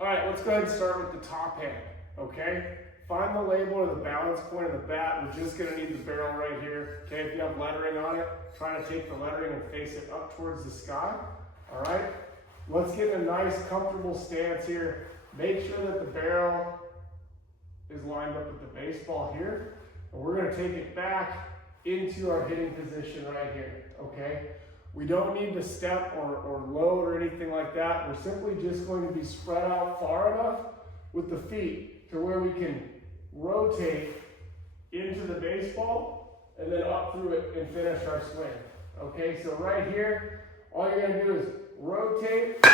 All right, let's go ahead and start with the top hand, okay? Find the label or the balance point of the bat. We're just gonna need the barrel right here, okay? If you have lettering on it, try to take the lettering and face it up towards the sky, all right? Let's get a nice, comfortable stance here. Make sure that the barrel is lined up with the baseball here. And we're gonna take it back into our hitting position right here, okay? We don't need to step or load or anything like that. We're simply just going to be spread out far enough with the feet to where we can rotate into the baseball and then up through it and finish our swing. Okay, so right here, all you're gonna do is rotate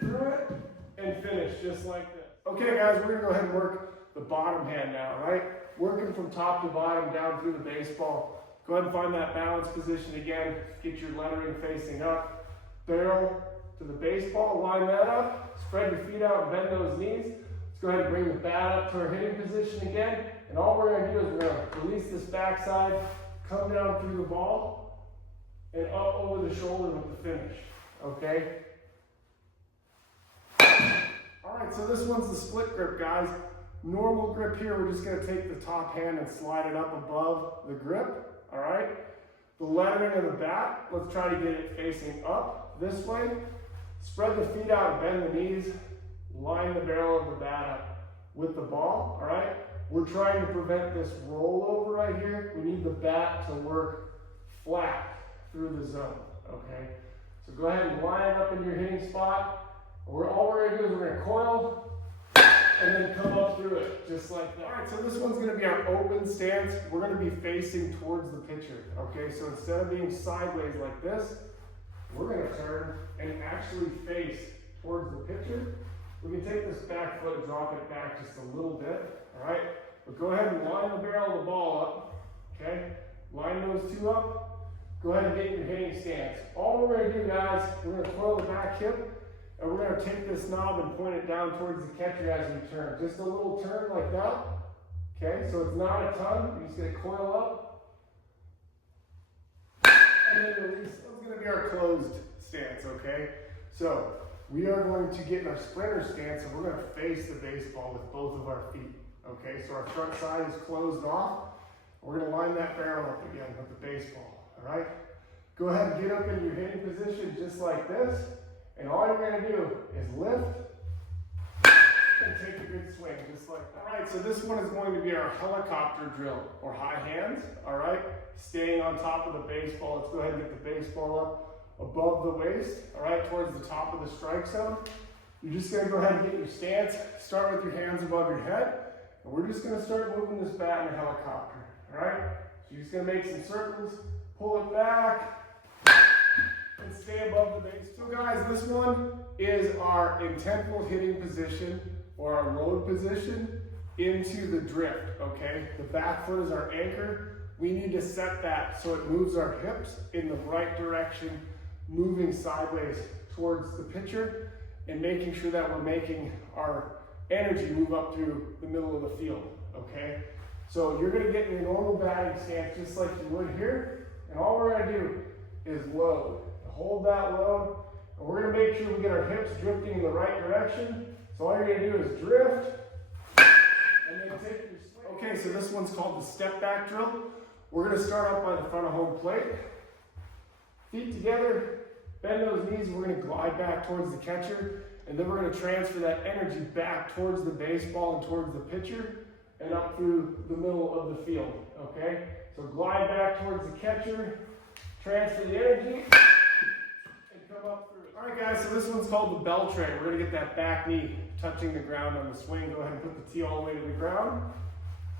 through it and finish just like this. Okay guys, we're gonna go ahead and work the bottom hand now, right? Working from top to bottom down through the baseball. Go ahead and find that balance position again. Get your lettering facing up. Barrel to the baseball, line that up. Spread your feet out and bend those knees. Let's go ahead and bring the bat up to our hitting position again. And all we're gonna do is we're gonna release this backside, come down through the ball, and up over the shoulder with the finish, okay? All right, so this one's the split grip, guys. Normal grip here, we're just gonna take the top hand and slide it up above the grip. All right, the lettering of the bat, let's try to get it facing up this way. Spread the feet out and bend the knees. Line the barrel of the bat up with the ball, all right? We're trying to prevent this rollover right here. We need the bat to work flat through the zone, okay? So go ahead and line it up in your hitting spot. All we're gonna do is we're gonna coil and then come up through it, just like that. All right, so this one's gonna be our open stance. We're gonna be facing towards the pitcher, okay? So instead of being sideways like this, we're gonna turn and actually face towards the pitcher. We can take this back foot and drop it back just a little bit, all right? But go ahead and line the barrel of the ball up, okay? Line those two up. Go ahead and get your hitting stance. All we're gonna do, guys, we're gonna coil the back hip, and we're going to take this knob and point it down towards the catcher as we turn. Just a little turn like that. Okay, so it's not a ton. You're just going to coil up. And then release. This is going to be our closed stance, okay? So we are going to get in our sprinter stance and we're going to face the baseball with both of our feet. Okay, so our front side is closed off. We're going to line that barrel up again with the baseball. All right? Go ahead and get up in your hitting position just like this. And all you're going to do is lift and take a good swing, just like that. All right, so this one is going to be our helicopter drill, or high hands, all right? Staying on top of the baseball. Let's go ahead and get the baseball up above the waist, all right, towards the top of the strike zone. You're just going to go ahead and get your stance. Start with your hands above your head. And we're just going to start moving this bat in a helicopter, all right? So you're just going to make some circles, pull it back, and stay above the base. So guys, this one is our intentful hitting position or our load position into the drift, okay? The back foot is our anchor. We need to set that so it moves our hips in the right direction, moving sideways towards the pitcher and making sure that we're making our energy move up through the middle of the field, okay? So you're gonna get in your normal batting stance just like you would here, and all we're gonna do is load. Hold that load, and we're gonna make sure we get our hips drifting in the right direction. So all you're gonna do is drift, and then take your swing. Okay, so this one's called the step back drill. We're gonna start up by the front of home plate. Feet together, bend those knees, we're gonna glide back towards the catcher, and then we're gonna transfer that energy back towards the baseball and towards the pitcher, and up through the middle of the field, okay? So glide back towards the catcher, transfer the energy, up through it. All right guys, so this one's called the bell tray. We're gonna get that back knee touching the ground on the swing. Go ahead and put the tee all the way to the ground.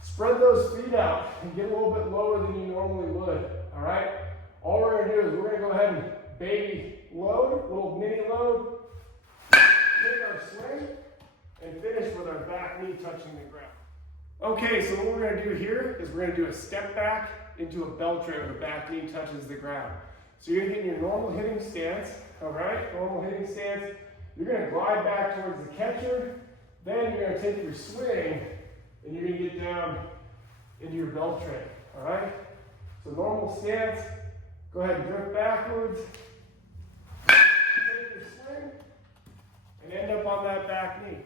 Spread those feet out and get a little bit lower than you normally would, all right? All we're gonna do is we're gonna go ahead and baby load, little mini load, take our swing, and finish with our back knee touching the ground. Okay, so what we're gonna do here is we're gonna do a step back into a bell tray where the back knee touches the ground. So you're gonna get in your normal hitting stance, all right? Normal hitting stance. You're gonna glide back towards the catcher. Then you're gonna take your swing and you're gonna get down into your bell tray, all right? So normal stance. Go ahead and drift backwards. Take your swing. And Hand up on that back knee.